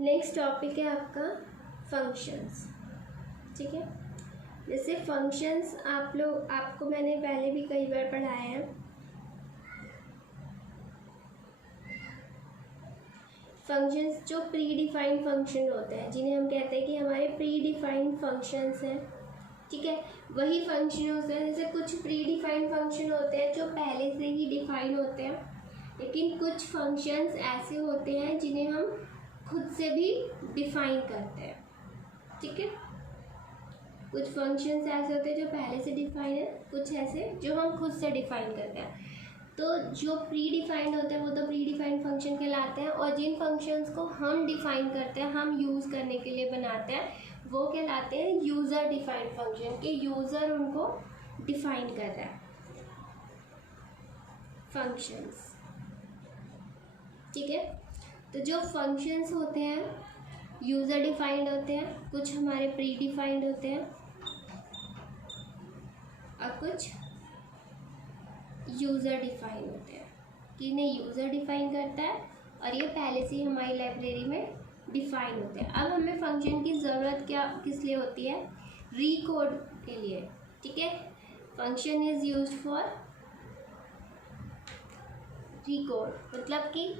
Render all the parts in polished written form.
Next topic है आपका functions. ठीक है, जैसे फंक्शंस आपको मैंने पहले भी कई बार पढ़ाया है। फंक्शंस जो प्री डिफाइंड फंक्शन होते हैं, जिन्हें हम कहते हैं कि हमारे प्री डिफाइंड फंक्शंस हैं। ठीक है, वही फंक्शन होते हैं। जैसे कुछ प्री डिफाइंड फंक्शन होते हैं जो पहले से ही डिफाइन होते हैं, लेकिन कुछ फंक्शंस ऐसे होते हैं जिन्हें हम खुद से भी डिफाइन करते हैं। ठीक है, कुछ फंक्शंस ऐसे होते हैं जो पहले से डिफाइन है, कुछ ऐसे जो हम खुद से डिफाइन करते हैं। तो जो प्री डिफाइंड होते हैं वो तो प्री डिफाइंड फंक्शन कहलाते हैं, और जिन फंक्शंस को हम डिफाइन करते हैं, हम यूज़ करने के लिए बनाते हैं, वो कहलाते हैं यूज़र डिफाइंड फंक्शन, कि यूज़र उनको डिफाइन कर रहा है फंक्शंस। ठीक है, तो जो फंक्शंस होते हैं यूज़र डिफाइंड होते हैं, कुछ हमारे प्री डिफाइंड होते हैं और कुछ यूज़र डिफाइन होते हैं, कि इन्हें यूज़र डिफाइन करता है और ये पहले से ही हमारी लाइब्रेरी में डिफाइन होते हैं। अब हमें फंक्शन की ज़रूरत किस लिए होती है? रीकोड के लिए। ठीक है, function is used for recode, मतलब कि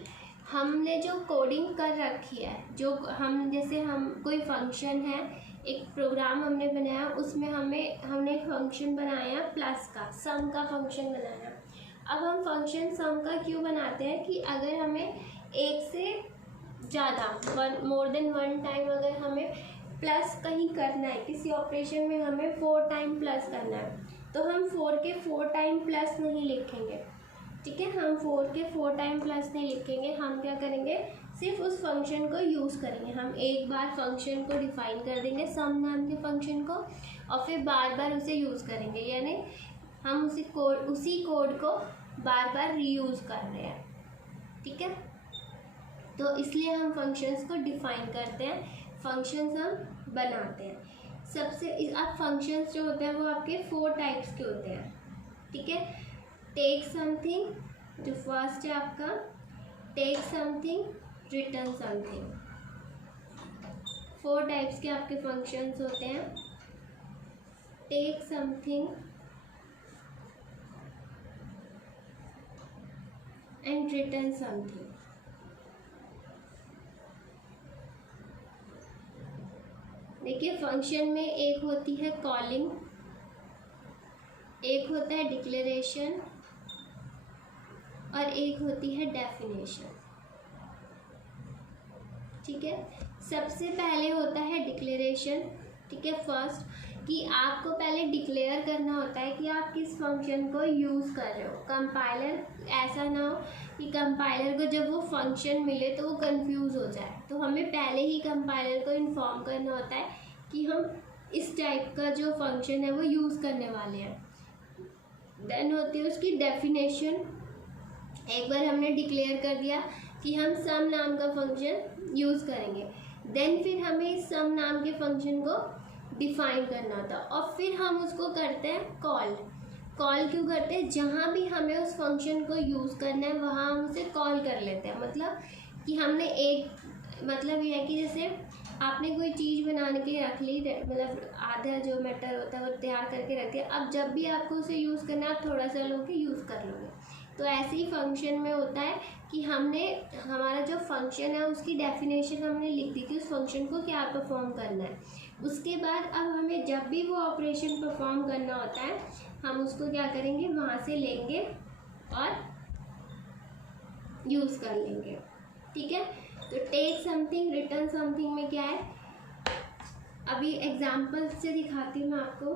हमने जो कोडिंग कर रखी है, जो हम कोई फंक्शन है, एक प्रोग्राम हमने बनाया, उसमें हमने एक फंक्शन बनाया प्लस का, सम का फंक्शन बनाया। अब हम फंक्शन सम का क्यों बनाते हैं? कि अगर हमें एक से ज़्यादा मोर देन वन टाइम अगर हमें प्लस कहीं करना है, किसी ऑपरेशन में हमें 4 टाइम प्लस करना है, तो हम 4 के 4 टाइम प्लस नहीं लिखेंगे। ठीक है, हम 4 के 4 टाइम प्लस नहीं लिखेंगे। हम क्या करेंगे? सिर्फ उस फंक्शन को यूज़ करेंगे। हम एक बार फंक्शन को डिफाइन कर देंगे, सम नाम के फंक्शन को, और फिर बार बार उसे यूज़ करेंगे, यानी हम उसी कोड को बार बार रीयूज़ कर रहे हैं। ठीक है, तो इसलिए हम फंक्शंस को डिफाइन करते हैं, फंक्शंस हम बनाते हैं। अब फंक्शंस जो होते हैं वो आपके 4 टाइप्स के होते हैं। ठीक है, टेक समथिंग, जो फर्स्ट है आपका take something, return something. 4 types के आपके फंक्शंस होते हैं। Take something and return something. देखिए, फंक्शन में एक होती है कॉलिंग, एक होता है डिक्लेरेशन और एक होती है डेफिनेशन। ठीक है, सबसे पहले होता है डिक्लेरेशन। ठीक है, फर्स्ट कि आपको पहले डिक्लेयर करना होता है कि आप किस फंक्शन को यूज़ कर रहे हो। कंपाइलर ऐसा ना हो कि कंपाइलर को जब वो फंक्शन मिले तो वो कंफ्यूज हो जाए, तो हमें पहले ही कंपाइलर को इन्फॉर्म करना होता है कि हम इस टाइप का जो फंक्शन है वो यूज़ करने वाले हैं। देन होती है उसकी डेफिनेशन। एक बार हमने डिक्लेयर कर दिया कि हम सम नाम का फंक्शन यूज़ करेंगे, देन फिर हमें इस सम नाम के फंक्शन को डिफाइन करना होता है, और फिर हम उसको करते हैं कॉल क्यों करते हैं? जहाँ भी हमें उस फंक्शन को यूज़ करना है वहाँ हम उसे कॉल कर लेते हैं। मतलब कि हमने मतलब ये है कि जैसे आपने कोई चीज़ बनाने के लिए रख ली, मतलब आधा जो मैटर होता है वो तैयार करके रख दिया, अब जब भी आपको उसे यूज़ करना है आप थोड़ा सा लोगे यूज़ कर लोगे। तो ऐसे ही फंक्शन में होता है कि हमारा जो फंक्शन है उसकी डेफिनेशन हमने लिख दी कि उस फंक्शन को क्या परफॉर्म करना है। उसके बाद अब हमें जब भी वो ऑपरेशन परफॉर्म करना होता है हम उसको क्या करेंगे? वहाँ से लेंगे और यूज़ कर लेंगे। ठीक है, तो टेक समथिंग, रिटर्न समथिंग में क्या है? अभी एग्जाम्पल से दिखाती हूँ मैं आपको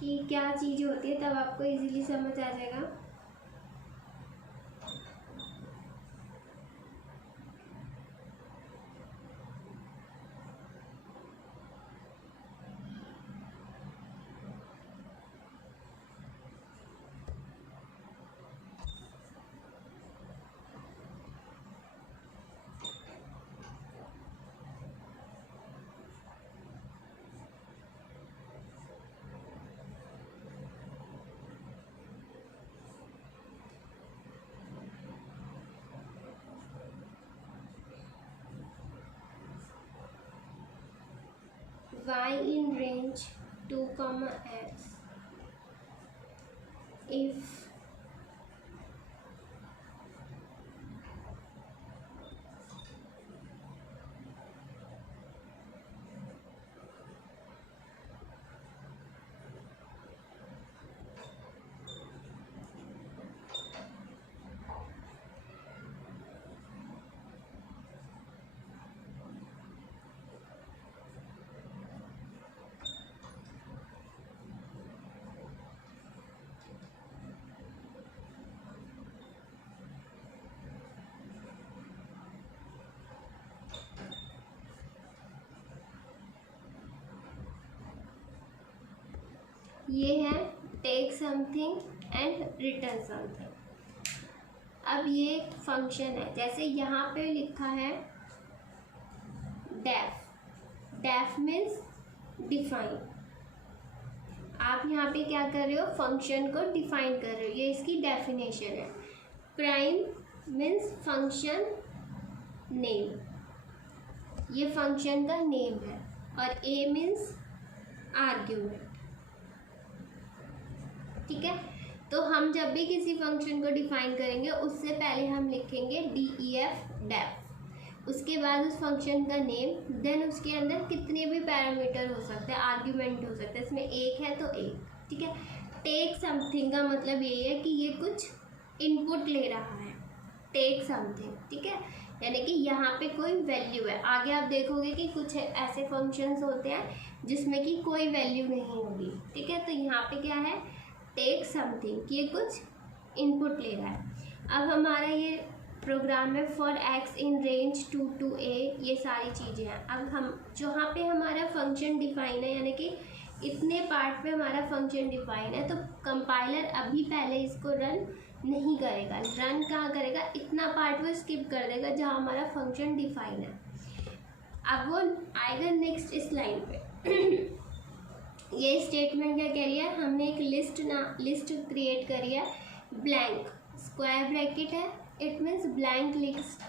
कि क्या चीज़ होती है, तब आपको इजीली समझ आ जाएगा। y in range 2, x if ये है take something and return something. अब ये फंक्शन है, जैसे यहाँ पे लिखा है डेफ। Def means define. आप यहाँ पे क्या कर रहे हो, फंक्शन को डिफाइन कर रहे हो, ये इसकी डेफिनेशन है। प्राइम मीन्स फंक्शन नेम, ये फंक्शन का नेम है। और ए मीन्स आर्ग्यूमेंट। ठीक है, तो हम जब भी किसी फंक्शन को डिफाइन करेंगे उससे पहले हम लिखेंगे DEF डेफ, उसके बाद उस फंक्शन का नेम, देन उसके अंदर कितने भी पैरामीटर हो सकते हैं, आर्ग्यूमेंट हो सकते हैं, इसमें एक है तो एक। ठीक है, टेक समथिंग का मतलब ये है कि ये कुछ इनपुट ले रहा है, टेक समथिंग। ठीक है, यानी कि यहाँ पे कोई वैल्यू है। आगे आप देखोगे कि कुछ ऐसे फंक्शंस होते हैं जिसमें कि कोई वैल्यू नहीं होगी। ठीक है, तो यहाँ पे क्या है, टेक समथिंग, कि ये कुछ इनपुट ले रहा है। अब हमारा ये प्रोग्राम है for x in range 2 to a, ये सारी चीज़ें हैं। अब हम जहाँ पे हमारा फंक्शन डिफाइन है, यानी कि इतने पार्ट पे हमारा फंक्शन डिफाइन है, तो कंपाइलर अभी पहले इसको रन नहीं करेगा। रन कहाँ करेगा, इतना पार्ट वो स्किप कर देगा जहाँ हमारा फंक्शन डिफाइन है। अब वो आएगा नेक्स्ट इस लाइन पे। ये स्टेटमेंट क्या कह रही है, हमने एक लिस्ट क्रिएट करी है, ब्लैंक स्क्वायर ब्रैकेट है, इट मीन्स ब्लैंक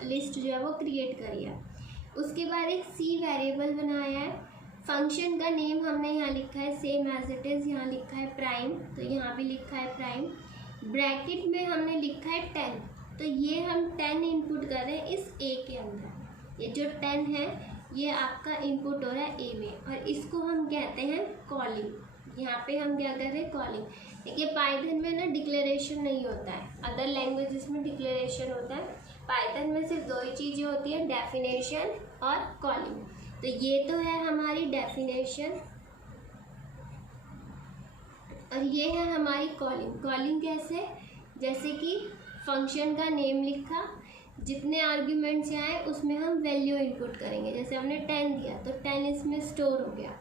लिस्ट जो है वो क्रिएट करी है। उसके बाद एक सी वेरिएबल बनाया है, फंक्शन का नेम हमने यहाँ लिखा है सेम एज इट इज़, यहाँ लिखा है प्राइम, तो यहाँ भी लिखा है प्राइम। ब्रैकेट में हमने लिखा है 10, तो ये हम 10 इनपुट कर रहे हैं इस ए के अंदर। ये जो 10 है ये आपका इनपुट हो रहा है ए में, और इसको हम कहते हैं कॉलिंग। यहाँ पे हम क्या कर रहे हैं, कॉलिंग। देखिए पाइथन में ना डिक्लेरेशन नहीं होता है, अदर लैंग्वेजेस में डिक्लेरेशन होता है, पाइथन में सिर्फ दो ही चीज़ें होती है, डेफिनेशन और कॉलिंग। तो ये तो है हमारी डेफिनेशन और ये है हमारी कॉलिंग। कॉलिंग कैसे, जैसे कि फंक्शन का नेम लिखा, जितने आर्ग्यूमेंट्स यहाँ आए उसमें हम वैल्यू इनपुट करेंगे। जैसे हमने 10 दिया तो 10 इसमें स्टोर हो गया।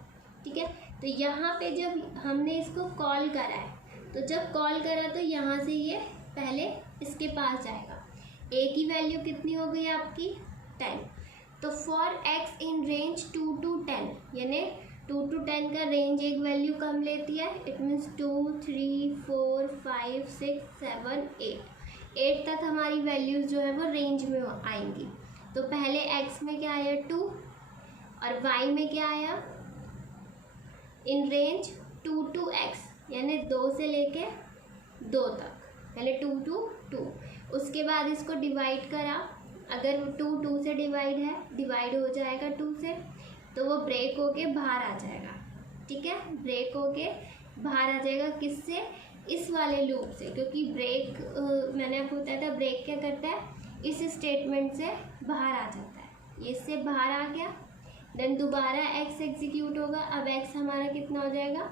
ठीक है, तो यहाँ पे जब हमने इसको कॉल करा है, तो जब कॉल करा तो यहाँ से ये पहले इसके पास जाएगा। ए की वैल्यू कितनी हो गई आपकी, 10। तो for x in range 2 to 10, यानी 2 to 10 का रेंज एक वैल्यू कम लेती है। इट मीन्स 2, 3, 4, 5, 6, 7, 8 तक हमारी वैल्यूज़ जो है वो रेंज में आएंगी। तो पहले x में क्या आया 2 और y में क्या आया, इन रेंज 2 to x, यानी 2 से लेके 2 तक, यानी 2 to 2। उसके बाद इसको डिवाइड करा, अगर 2 से डिवाइड हो जाएगा 2 से, तो वो ब्रेक होके बाहर आ जाएगा। ठीक है, ब्रेक होके बाहर आ जाएगा किससे, इस वाले लूप से, क्योंकि ब्रेक मैंने आपको बताया था ब्रेक क्या करता है, इस स्टेटमेंट से बाहर आ जाता है। ये इससे बाहर आ गया, देन दोबारा x एग्जीक्यूट होगा। अब x हमारा कितना हो जाएगा,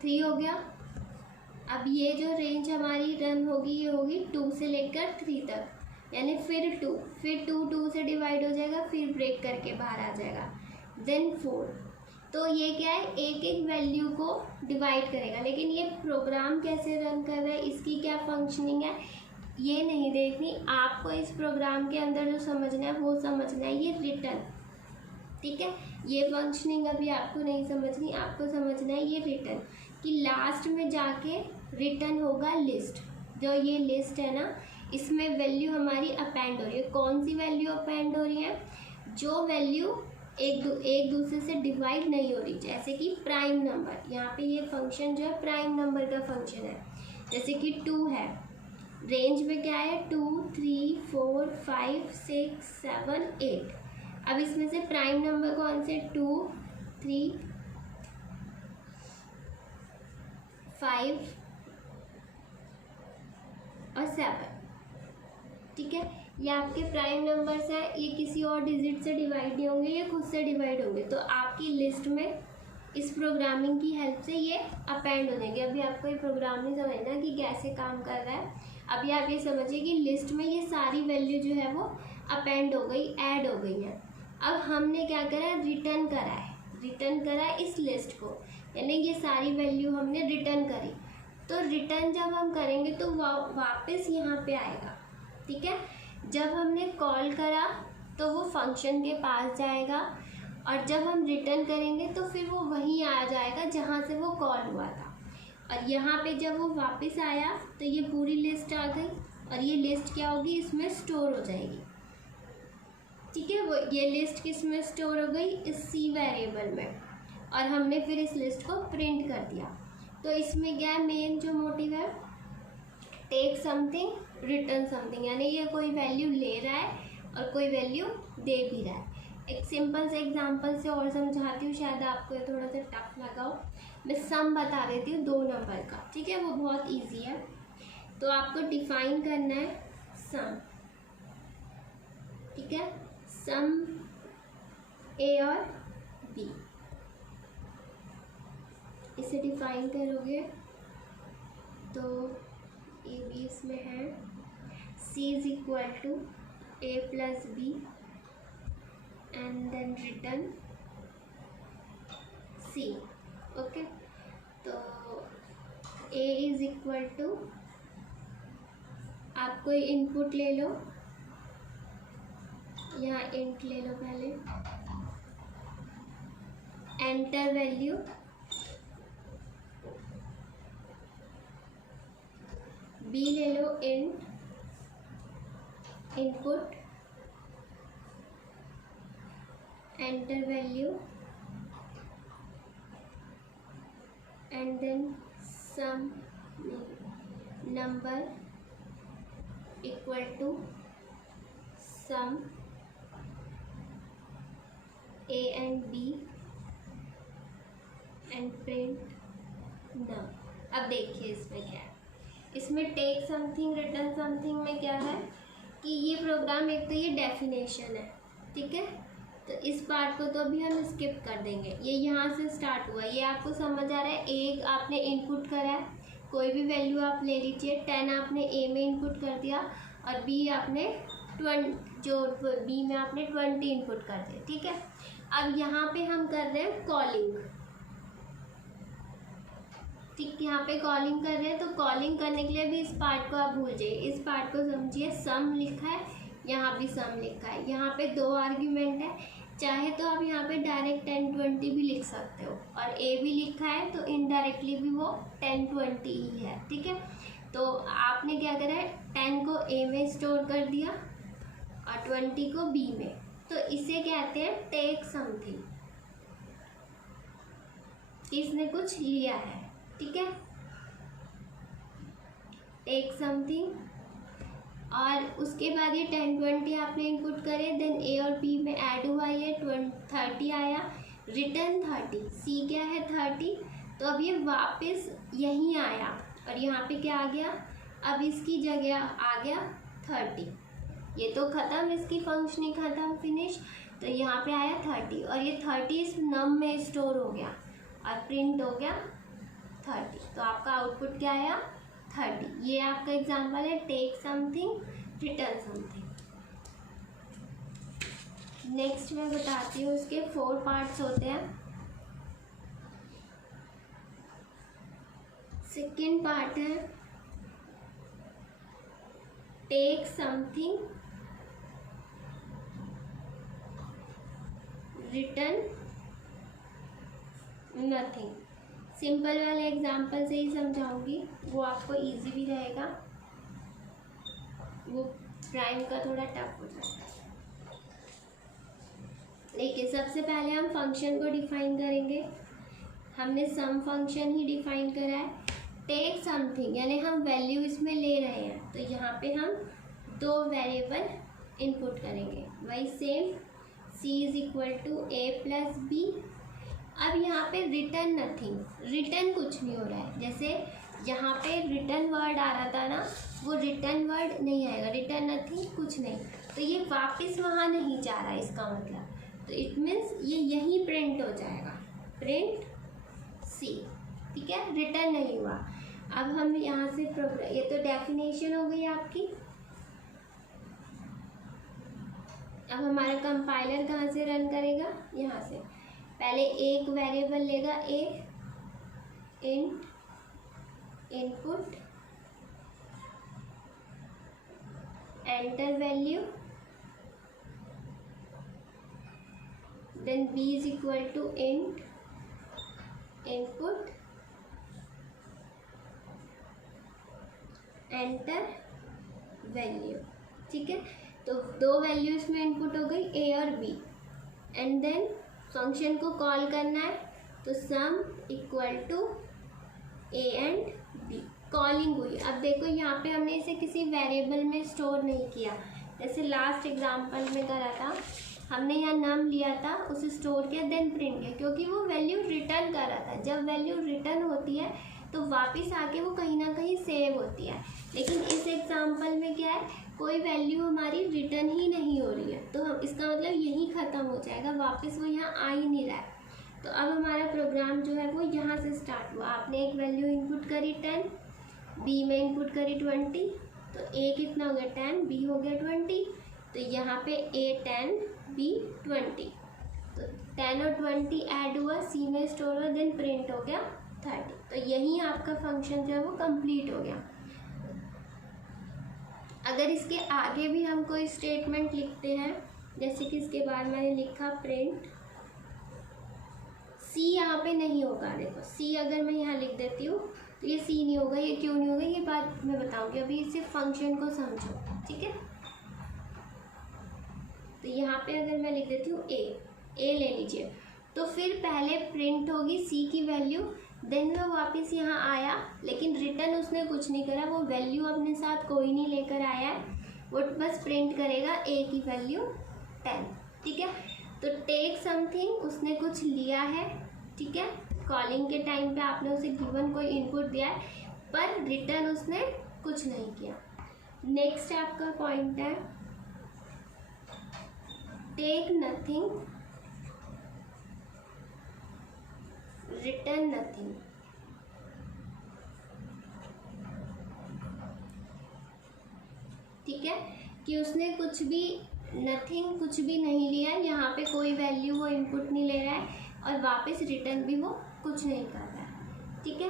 3 हो गया। अब ये जो रेंज हमारी रन होगी ये होगी 2 से लेकर 3 तक, यानी फिर 2 से डिवाइड हो जाएगा, फिर ब्रेक करके बाहर आ जाएगा, देन 4। तो ये क्या है, एक एक वैल्यू को डिवाइड करेगा। लेकिन ये प्रोग्राम कैसे रन कर रहा है, इसकी क्या फंक्शनिंग है, ये नहीं देखनी आपको। इस प्रोग्राम के अंदर जो समझना है वो समझना है, ये रिटर्न। ठीक है, ये फंक्शनिंग अभी आपको नहीं समझनी, आपको समझना है ये रिटर्न, कि लास्ट में जाके रिटर्न होगा लिस्ट। जो ये लिस्ट है ना, इसमें वैल्यू हमारी अपेंड हो रही है। कौन सी वैल्यू अपेंड हो रही है? जो वैल्यू एक दूसरे से डिवाइड नहीं हो रही, जैसे कि प्राइम नंबर। यहाँ पे ये फंक्शन जो है प्राइम नंबर का फंक्शन है। जैसे कि 2 है, रेंज में क्या है 2 3 4 5 6 7 8। अब इसमें से प्राइम नंबर कौन से? 2 3 5 और 7, ठीक है। ये आपके प्राइम नंबर्स हैं, ये किसी और डिजिट से डिवाइड नहीं होंगे, ये खुद से डिवाइड होंगे। तो आपकी लिस्ट में इस प्रोग्रामिंग की हेल्प से ये अपेंड हो जाएंगे। अभी आपको ये प्रोग्राम नहीं समझना कि कैसे काम कर रहा है, अभी आप ये समझिए कि लिस्ट में ये सारी वैल्यू जो है वो अपेंड हो गई, ऐड हो गई है। अब हमने क्या करा? रिटर्न करा है इस लिस्ट को, यानी ये सारी वैल्यू हमने रिटर्न करी। तो रिटर्न जब हम करेंगे तो वापस यहाँ पे आएगा, ठीक है। जब हमने कॉल करा तो वो फंक्शन के पास जाएगा, और जब हम रिटर्न करेंगे तो फिर वो वहीं आ जाएगा जहाँ से वो कॉल हुआ था। और यहाँ पे जब वो वापस आया तो ये पूरी लिस्ट आ गई, और ये लिस्ट क्या होगी? इसमें स्टोर हो जाएगी, ठीक है। वो ये लिस्ट किस में स्टोर हो गई? इस सी वेरिएबल में, और हमने फिर इस लिस्ट को प्रिंट कर दिया। तो इसमें क्या है? मेन जो मोटिव है, टेक समथिंग रिटर्न समथिंग, यानी ये कोई वैल्यू ले रहा है और कोई वैल्यू दे भी रहा है। एक सिंपल से एग्जांपल से और समझाती हूँ, शायद आपको ये थोड़ा सा टफ लगा हो। मैं सम बता देती हूँ 2 नंबर का, ठीक है, वो बहुत इजी है। तो आपको डिफाइन करना है सम, ठीक है। सम ए और बी, इसे डिफाइन करोगे तो ए बी इसमें है, C is equal to A plus B and then return C, okay. तो ए इज इक्वल टू, आप कोई इनपुट ले लो, यहाँ इंट ले लो पहले, एंटर वैल्यू, बी ले लो int, input, enter value, and then sum number equal to sum A and B and print न। अब देखिए इसमें क्या है, इसमें टेक समथिंग रिटर्न समथिंग में क्या है कि ये प्रोग्राम, एक तो ये डेफिनेशन है, ठीक है। तो इस पार्ट को तो अभी हम स्किप कर देंगे, ये यहाँ से स्टार्ट हुआ, ये आपको समझ आ रहा है। एक आपने इनपुट करा है, कोई भी वैल्यू आप ले लीजिए, 10 आपने ए में इनपुट कर दिया, और बी आपने 20, जो बी में आपने 20 इनपुट कर दिया, ठीक है। अब यहाँ पे हम कर रहे हैं कॉलिंग, ठीक, यहाँ पे कॉलिंग कर रहे हैं। तो कॉलिंग करने के लिए भी इस पार्ट को आप भूल जाइए, इस पार्ट को समझिए। सम लिखा है, यहाँ भी सम लिखा है, यहाँ पे 2 आर्ग्यूमेंट है, चाहे तो आप यहाँ पे डायरेक्ट 10 20 भी लिख सकते हो, और ए भी लिखा है तो इनडायरेक्टली भी वो 10 20 ही है, ठीक है। तो आपने क्या करा है, 10 को ए में स्टोर कर दिया और 20 को बी में, तो इसे कहते हैं टेक समथिंग, इसने कुछ लिया है, ठीक है, टेक समथिंग। और उसके बाद ये 10 20 आपने इनपुट करे, देन ए और बी में ऐड हुआ, ये 30 आया, रिटर्न 30, सी क्या है 30। तो अब ये वापस यहीं आया, और यहाँ पे क्या आ गया, अब इसकी जगह आ गया 30। ये तो ख़त्म, इसकी फंक्शनिंग ख़त्म, फिनिश। तो यहाँ पे आया 30, और ये 30 इस नम में स्टोर हो गया और प्रिंट हो गया 30। तो आपका आउटपुट क्या आया 30। ये आपका एग्जाम्पल है take something return something. Next मैं बताती हूँ, इसके 4 पार्ट्स होते हैं। सेकेंड पार्ट है take something return nothing. Simple वाले एग्जाम्पल से ही समझाऊंगी, वो आपको इजी भी रहेगा। प्राइम का थोड़ा टफ हो जाता है। देखिए सबसे पहले हम फंक्शन को डिफाइन करेंगे। हमने सम फंक्शन ही डिफाइन करा है। टेक समथिंग यानी हम वैल्यू इसमें ले रहे हैं, तो यहाँ पे हम दो वेरिएबल इनपुट करेंगे। वही same c is equal to A plus b. अब यहाँ पे रिटर्न नथिंग, रिटर्न कुछ नहीं हो रहा है। जैसे यहाँ पे रिटर्न वर्ड आ रहा था ना, वो रिटर्न वर्ड नहीं आएगा, रिटर्न नथिंग कुछ नहीं, तो ये वापस वहाँ नहीं जा रहा है इसका मतलब। तो इट मीन्स ये यहीं प्रिंट हो जाएगा, प्रिंट सी, ठीक है, रिटर्न नहीं हुआ। अब हम यहाँ से प्रोग्राम, ये तो डेफिनेशन हो गई आपकी। अब हमारा कंपाइलर कहाँ से रन करेगा, यहाँ से। पहले एक वेरिएबल लेगा A, int input enter value, then b is equal to int input enter value, ठीक है। तो दो वैल्यू इसमें इनपुट हो गई, ए और बी, एंड देन फंक्शन को कॉल करना है, तो sum equal to a and b, calling हुई। अब देखो यहाँ पे हमने इसे किसी वेरिएबल में स्टोर नहीं किया, जैसे लास्ट एग्जांपल में करा था, हमने यहाँ नम लिया था, उसे स्टोर किया, देन प्रिंट किया, क्योंकि वो वैल्यू रिटर्न कर रहा था। जब वैल्यू रिटर्न होती है तो वापस आके वो कहीं ना कहीं सेव होती है। लेकिन इस एग्जांपल में क्या है, कोई वैल्यू हमारी रिटर्न ही नहीं हो रही है, तो हम इसका मतलब यही ख़त्म हो जाएगा, वापस वो यहाँ आ ही नहीं रहा है। तो अब हमारा प्रोग्राम जो है वो यहाँ से स्टार्ट हुआ। आपने एक वैल्यू इनपुट करी 10, बी में इनपुट करी 20, तो ए कितना हो गया 10, बी हो गया 20, तो यहाँ पे ए 10 बी 20, तो 10 और 20 ऐड हुआ, सी में स्टोर हुआ, देन प्रिंट हो गया 30। तो यही आपका फंक्शन जो है वो कंप्लीट हो गया। अगर इसके आगे भी हम कोई स्टेटमेंट लिखते हैं, जैसे कि इसके बाद मैंने लिखा प्रिंट सी, यहाँ पे नहीं होगा। देखो सी अगर मैं यहाँ लिख देती हूँ तो ये सी नहीं होगा। ये क्यों नहीं होगा ये बात मैं बताऊँगी, अभी सिर्फ फंक्शन को समझो, ठीक है। तो यहाँ पे अगर मैं लिख देती हूँ ए ले लीजिए, तो फिर पहले प्रिंट होगी सी की वैल्यू, देन वो वापस यहाँ आया, लेकिन रिटर्न उसने कुछ नहीं करा, वो वैल्यू अपने साथ कोई नहीं लेकर आया है, वो बस प्रिंट करेगा ए की वैल्यू 10, ठीक है। तो टेक समथिंग, उसने कुछ लिया है, ठीक है, कॉलिंग के टाइम पे आपने उसे गिवन कोई इनपुट दिया है, पर रिटर्न उसने कुछ नहीं किया। नेक्स्ट आपका पॉइंट है टेक नथिंग रिटर्न नथिंग। ठीक है, कि उसने कुछ भी नथिंग कुछ भी नहीं लिया, यहाँ पे कोई वैल्यू वो इनपुट नहीं ले रहा है और वापस रिटर्न भी वो कुछ नहीं कर रहा है। ठीक है,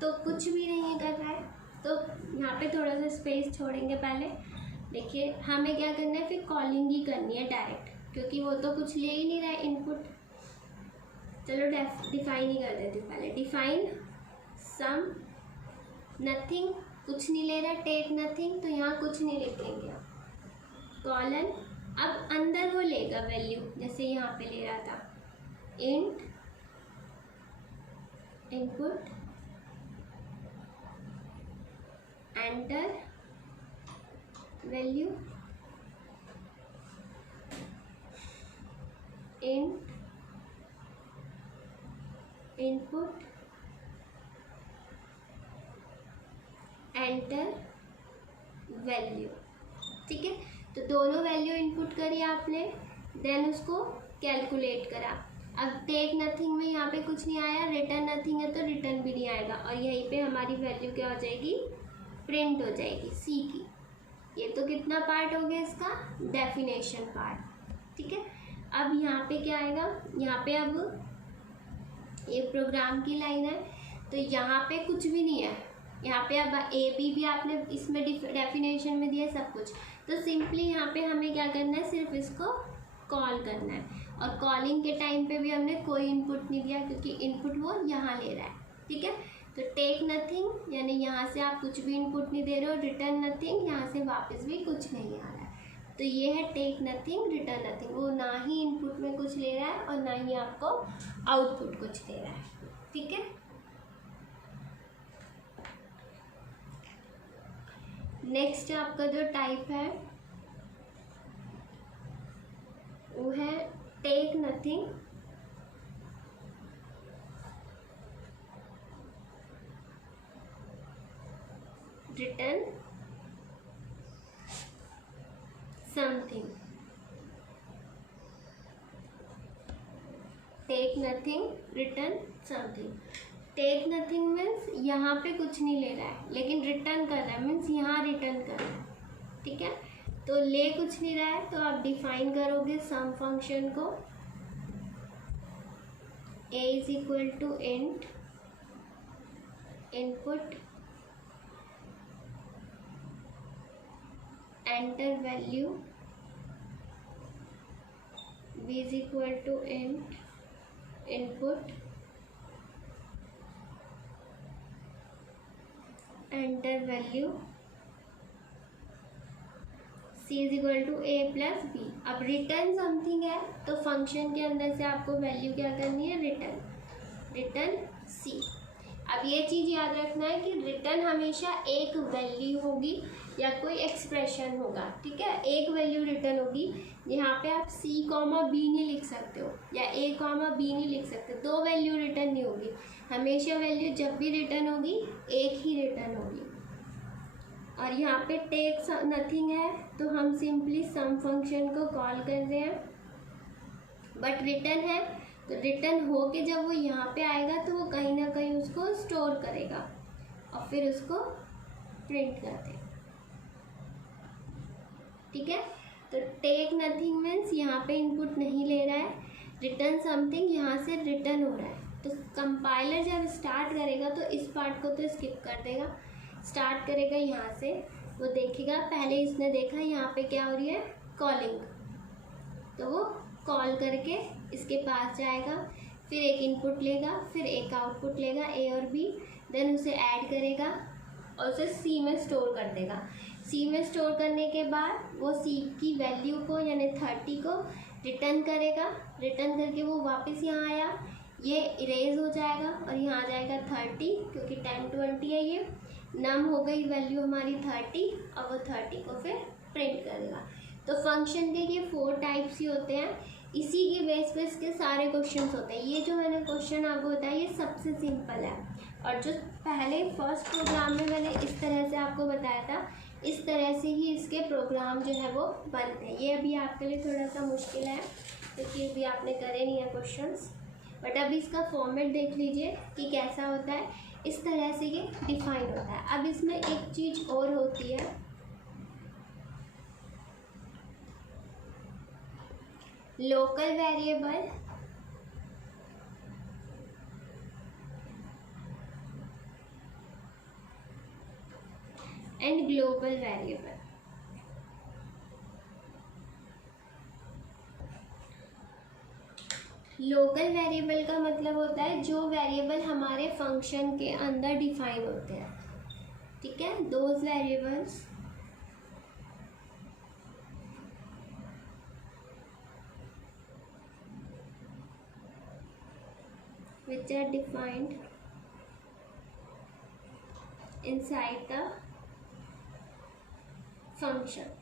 तो कुछ भी नहीं कर रहा है, तो यहाँ पे थोड़ा सा स्पेस छोड़ेंगे पहले। देखिए हमें क्या करना है, फिर कॉलिंग ही करनी है डायरेक्ट, क्योंकि वो तो कुछ ले ही नहीं रहा है इनपुट। चलो डिफाइन ही कर देती हूँ पहले। डिफाइन सम नथिंग, कुछ नहीं ले रहा, टेक नथिंग, तो यहाँ कुछ नहीं लिखेंगे आप, कॉलन। अब अंदर वो लेगा वैल्यू, जैसे यहाँ पे ले रहा था, int input enter value int input enter value. ठीक है, तो दोनों वैल्यू इनपुट करी आपने, देन उसको कैलकुलेट करा। अब टेक नथिंग में यहाँ पे कुछ नहीं आया, रिटर्न नथिंग है तो रिटर्न भी नहीं आएगा, और यहीं पे हमारी वैल्यू क्या हो जाएगी, प्रिंट हो जाएगी सी की। ये तो कितना पार्ट हो गया इसका, डेफिनेशन पार्ट। ठीक है, अब यहाँ पे क्या आएगा, यहाँ पे अब ये प्रोग्राम की लाइन है, तो यहाँ पे कुछ भी नहीं है, यहाँ पे अब ए बी भी आपने इसमें डेफिनेशन में दिया सब कुछ, तो सिंपली यहाँ पे हमें क्या करना है, सिर्फ इसको कॉल करना है। और कॉलिंग के टाइम पे भी हमने कोई इनपुट नहीं दिया, क्योंकि इनपुट वो यहाँ ले रहा है। ठीक है, तो टेक नथिंग यानी यहाँ से आप कुछ भी इनपुट नहीं दे रहे हो, रिटर्न नथिंग यहाँ से वापस भी कुछ नहीं आ रहा है। तो ये है टेक नथिंग रिटर्न नथिंग, वो ना ही इनपुट में कुछ ले रहा है और ना ही आपको आउटपुट कुछ दे रहा है। ठीक है, नेक्स्ट आपका जो टाइप है वो है take nothing return something. Take nothing return something. Take nothing means यहाँ पे कुछ नहीं ले रहा है लेकिन रिटर्न कर रहा है, मीन्स यहाँ रिटर्न कर रहा है। ठीक है, तो ले कुछ नहीं रहा है तो आप डिफाइन करोगे सम फंक्शन को, a is equal to int input enter value, b is equal to int input enter value, c is equal to a plus b. अब रिटर्न समथिंग है तो फंक्शन के अंदर से आपको वैल्यू क्या करनी है, रिटर्न c। अब ये चीज़ याद रखना है कि रिटर्न हमेशा एक वैल्यू होगी या कोई एक्सप्रेशन होगा। ठीक है, एक वैल्यू रिटर्न होगी, यहाँ पे आप c कॉमा बी नहीं लिख सकते हो या a कॉमा बी नहीं लिख सकते, दो वैल्यू रिटर्न नहीं होगी। हमेशा वैल्यू जब भी रिटर्न होगी एक ही रिटर्न होगी। और यहाँ पे टेक नथिंग है तो हम सिंपली सम फंक्शन को कॉल कर रहे हैं, बट रिटर्न है तो रिटर्न हो के जब वो यहाँ पे आएगा तो वो कहीं ना कहीं उसको स्टोर करेगा और फिर उसको प्रिंट कर देगा। ठीक है, तो टेक नथिंग मीन्स यहाँ पे इनपुट नहीं ले रहा है, रिटर्न समथिंग यहाँ से रिटर्न हो रहा है। तो कंपाइलर जब स्टार्ट करेगा तो इस पार्ट को तो स्किप कर देगा, स्टार्ट करेगा यहाँ से, वो देखेगा पहले इसने देखा यहाँ पे क्या हो रही है, कॉलिंग, तो वो कॉल करके इसके पास जाएगा, फिर एक इनपुट लेगा, फिर एक आउटपुट लेगा a और b, देन उसे ऐड करेगा और उसे c में स्टोर कर देगा। c में स्टोर करने के बाद वो c की वैल्यू को यानी 30 को रिटर्न करेगा, रिटर्न करके वो वापस यहाँ आया, ये इरेज हो जाएगा और यहाँ आ जाएगा 30, क्योंकि 10 20 है, ये नम हो गई वैल्यू हमारी 30 और वो 30 को फिर प्रिंट करेगा। तो फंक्शन के ये 4 टाइप्स ही होते हैं, इसी के बेस पे इसके सारे क्वेश्चंस होते हैं। ये जो मैंने क्वेश्चन आपको बताया ये सबसे सिंपल है, और जो पहले फर्स्ट प्रोग्राम में मैंने इस तरह से आपको बताया था, इस तरह से ही इसके प्रोग्राम जो है वो बनते हैं। ये अभी आपके लिए थोड़ा सा मुश्किल है क्योंकि अभी आपने करे नहीं है क्वेश्चंस, बट अभी इसका फॉर्मेट देख लीजिए कि कैसा होता है, इस तरह से ये डिफाइन होता है। अब इसमें एक चीज़ और होती है, local variable and global variable. Local variable का मतलब होता है जो वेरिएबल हमारे फंक्शन के अंदर डिफाइन होते हैं। ठीक है, those variables which are defined inside the function,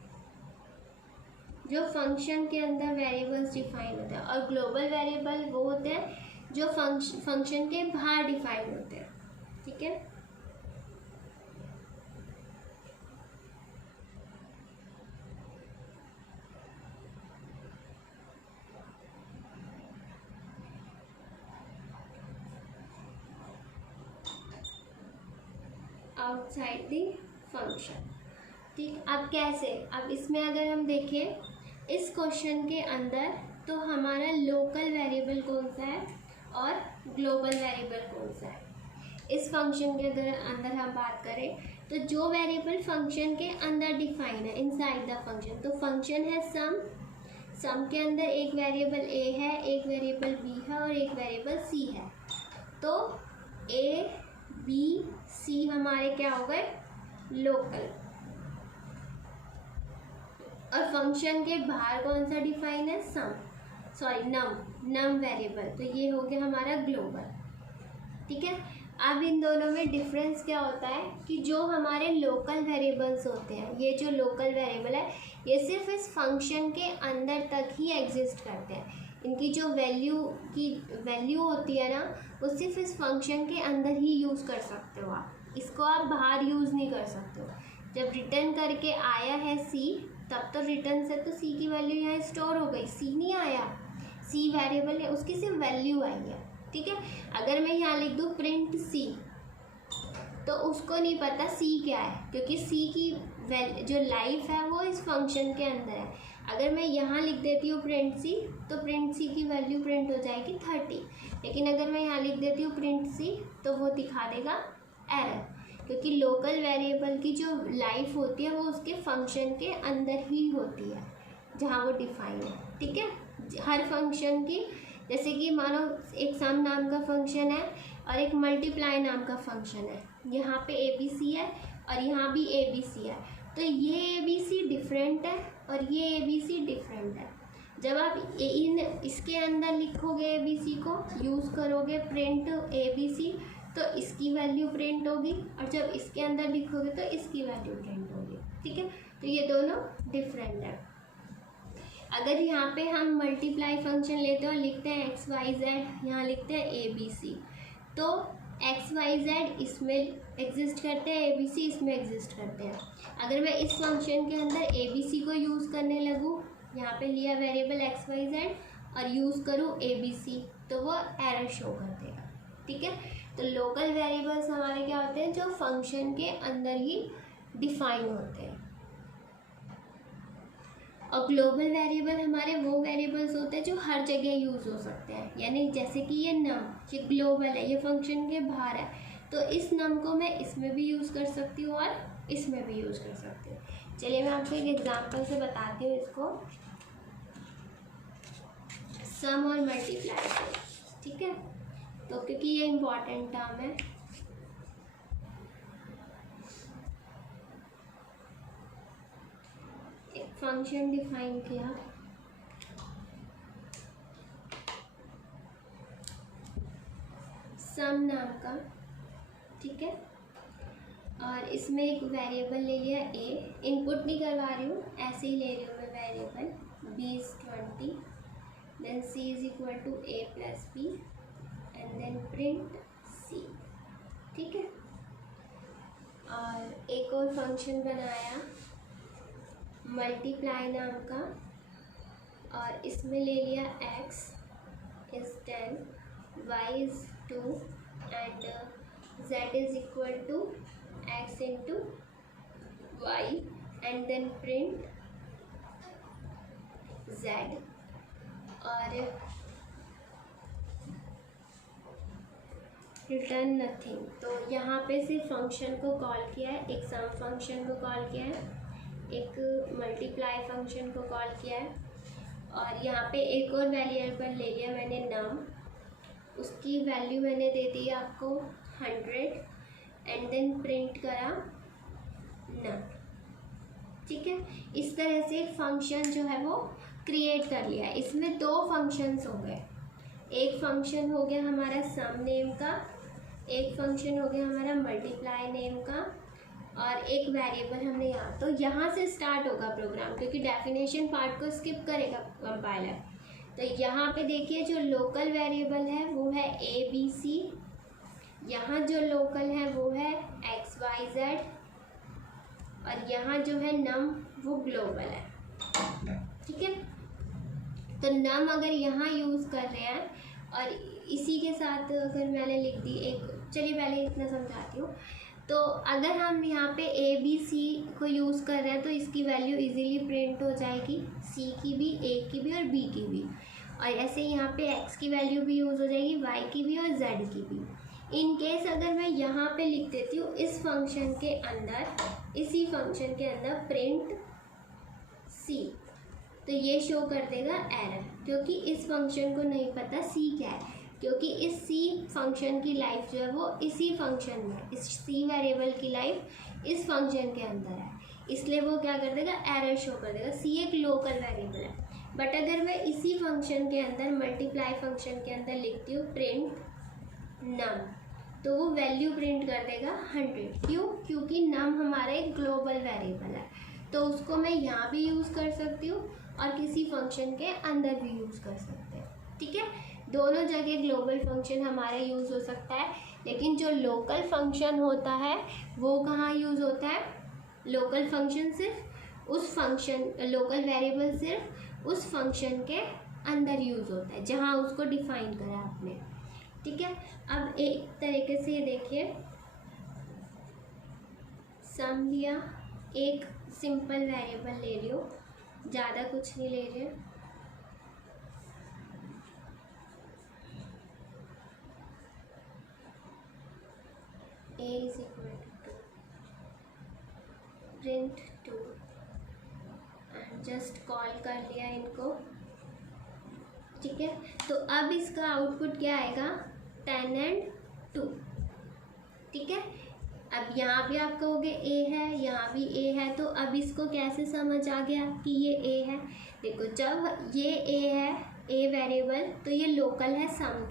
जो फंक्शन के अंदर वेरिएबल्स डिफाइन होते हैं। और ग्लोबल वेरिएबल वो होते हैं जो फंक्शन के बाहर डिफाइन होते हैं। ठीक है, आउटसाइड द फंक्शन। ठीक, अब कैसे, अब इसमें अगर हम देखें इस क्वेश्चन के अंदर तो हमारा लोकल वेरिएबल कौन सा है और ग्लोबल वेरिएबल कौन सा है। इस फंक्शन के अंदर हम बात करें तो जो वेरिएबल फंक्शन के अंदर डिफाइन है इनसाइड द फंक्शन, तो फंक्शन है सम के अंदर एक वेरिएबल a है, एक वेरिएबल b है और एक वेरिएबल c है। तो a बी सी हमारे क्या हो गए, लोकल। और फंक्शन के बाहर कौन सा डिफाइन है, नम वेरिएबल, तो ये हो गया हमारा ग्लोबल। ठीक है, अब इन दोनों में डिफरेंस क्या होता है कि जो हमारे लोकल वेरिएबल्स होते हैं, ये जो लोकल वेरिएबल है ये सिर्फ इस फंक्शन के अंदर तक ही एग्जिस्ट करते हैं। इनकी जो वैल्यू होती है ना, वो सिर्फ इस फंक्शन के अंदर ही यूज़ कर सकते हो आप, इसको आप बाहर यूज़ नहीं कर सकते हो। जब रिटर्न करके आया है सी, तब तो रिटर्न से तो सी की वैल्यू यहाँ स्टोर हो गई, सी नहीं आया, सी वेरिएबल है, उसकी सिर्फ वैल्यू आई है। ठीक है, अगर मैं यहाँ लिख दूँ प्रिंट सी, तो उसको नहीं पता सी क्या है, क्योंकि सी की जो लाइफ है वो इस फंक्शन के अंदर है। अगर मैं यहाँ लिख देती हूँ प्रिंट सी, तो प्रिंट सी की वैल्यू प्रिंट हो जाएगी 30, लेकिन अगर मैं यहाँ लिख देती हूँ प्रिंट सी, तो वो दिखा देगा एरर, क्योंकि लोकल वेरिएबल की जो लाइफ होती है वो उसके फंक्शन के अंदर ही होती है जहाँ वो डिफाइन है। ठीक है, हर फंक्शन की, जैसे कि मानो एक सम नाम का फंक्शन है और एक मल्टीप्लाई नाम का फंक्शन है, यहाँ पे ए बी सी है और यहाँ भी ए बी सी है, तो ये ए बी सी डिफरेंट है और ये ए बी सी डिफरेंट है। जब आप इसके अंदर लिखोगे ए बी सी को, यूज़ करोगे प्रिंट ए बी सी, तो इसकी वैल्यू प्रिंट होगी, और जब इसके अंदर लिखोगे तो इसकी वैल्यू प्रिंट होगी। ठीक है, तो ये दोनों डिफरेंट है। अगर यहाँ पे हम मल्टीप्लाई फंक्शन लेते हैं और लिखते हैं एक्स वाई जेड, यहाँ लिखते हैं ए बी सी, तो एक्स वाई जेड इसमें एग्जिस्ट करते हैं, ए बी सी इसमें एग्जिस्ट करते हैं। अगर मैं इस फंक्शन के अंदर ए बी सी को यूज़ करने लगूँ, यहाँ पे लिया वेरिएबल एक्स वाई जेड और यूज़ करूँ ए बी सी, तो वो एरर शो कर देगा। ठीक है, तो लोकल वेरिएबल्स हमारे क्या होते हैं, जो फंक्शन के अंदर ही डिफाइन होते हैं, और ग्लोबल वेरिएबल हमारे वो वेरिएबल्स होते हैं जो हर जगह यूज़ हो सकते हैं। यानी जैसे कि ये नम, ये ग्लोबल है, ये फंक्शन के बाहर है, तो इस नम को मैं इसमें भी यूज़ कर सकती हूँ और इसमें भी यूज़ कर सकती हूँ। चलिए मैं आपको एक एग्जांपल से बताती हूँ इसको, सम और मल्टीप्लाई से। ठीक है, तो क्योंकि ये इम्पॉर्टेंट टर्म है, एक फंक्शन डिफाइन किया, सम नाम का। ठीक है, और इसमें एक वेरिएबल ले लिया ए, इनपुट नहीं करवा रही हूँ, ऐसे ही ले रही हूँ मैं variable, B is 20, then C is equal to A plus B and then print C. ठीक है, और एक और फंक्शन बनाया मल्टीप्लाई नाम का, और इसमें ले लिया x is 10, y is 2 and z is equal to x into y and then print z, और रिटर्न नथिंग। तो यहाँ पे सिर्फ फंक्शन को कॉल किया है, एक सम फंक्शन को कॉल किया है, एक मल्टीप्लाई फंक्शन को कॉल किया है, और यहाँ पे एक और वेरिएबल ले लिया मैंने नम, उसकी वैल्यू मैंने दे दी आपको 100 एंड देन प्रिंट करा नम। ठीक है, इस तरह से एक फंक्शन जो है वो क्रिएट कर लिया है। इसमें दो फंक्शंस हो गए, एक फंक्शन हो गया हमारा सम नेम का, एक फंक्शन हो गया हमारा मल्टीप्लाई नेम का, और एक वेरिएबल हमने यहाँ, तो यहाँ से स्टार्ट होगा प्रोग्राम, क्योंकि डेफिनेशन पार्ट को स्किप करेगा कंपाइलर। तो यहाँ पे देखिए जो लोकल वेरिएबल है वो है ए बी सी, यहाँ जो लोकल है वो है एक्स वाई जेड, और यहाँ जो है नम वो ग्लोबल है। ठीक है, तो नम अगर यहाँ यूज़ कर रहे हैं, और इसी के साथ अगर मैंने लिख दी एक, चलिए पहले इतना समझाती हूँ। तो अगर हम यहाँ पे ए बी सी को यूज़ कर रहे हैं, तो इसकी वैल्यू इजीली प्रिंट हो जाएगी, सी की भी, ए की भी और बी की भी, और ऐसे यहाँ पे एक्स की वैल्यू भी यूज़ हो जाएगी, वाई की भी और जेड की भी। इन केस अगर मैं यहाँ पे लिख देती हूँ इस फंक्शन के अंदर, इसी फंक्शन के अंदर प्रिंट सी, तो ये शो कर देगा एरर, क्योंकि इस फंक्शन को नहीं पता सी क्या है, क्योंकि इस सी फंक्शन की लाइफ जो है वो इसी फंक्शन में, इस सी वेरिएबल की लाइफ इस फंक्शन के अंदर है, इसलिए वो क्या कर देगा, एरर शो कर देगा। सी एक लोकल वेरिएबल है, बट अगर मैं इसी फंक्शन के अंदर मल्टीप्लाई फंक्शन के अंदर लिखती हूँ प्रिंट नम, तो वो वैल्यू प्रिंट कर देगा 100। क्यों? क्योंकि नम हमारा एक ग्लोबल वेरिएबल है, तो उसको मैं यहाँ भी यूज़ कर सकती हूँ और किसी फंक्शन के अंदर भी यूज़ कर सकते हैं। ठीक है, दोनों जगह ग्लोबल फंक्शन हमारा यूज़ हो सकता है, लेकिन जो लोकल फंक्शन होता है वो कहाँ यूज़ होता है? लोकल फंक्शन सिर्फ उस फंक्शन, लोकल वेरिएबल सिर्फ उस फंक्शन के अंदर यूज़ होता है जहाँ उसको डिफाइन करा आपने। ठीक है, अब एक तरीके से देखिए, सम लिया, एक सिंपल वेरिएबल ले लियो, ज़्यादा कुछ नहीं ले रहे, a is equal to print 2 and just call कर लिया इनको। ठीक है, तो अब इसका आउटपुट क्या आएगा? 10 and 2। ठीक है, अब यहाँ भी आप कहोगे a है, यहाँ भी a है, तो अब इसको कैसे समझ आ गया कि ये a है? देखो, जब ये a है, a वेरिएबल, तो ये लोकल है सम के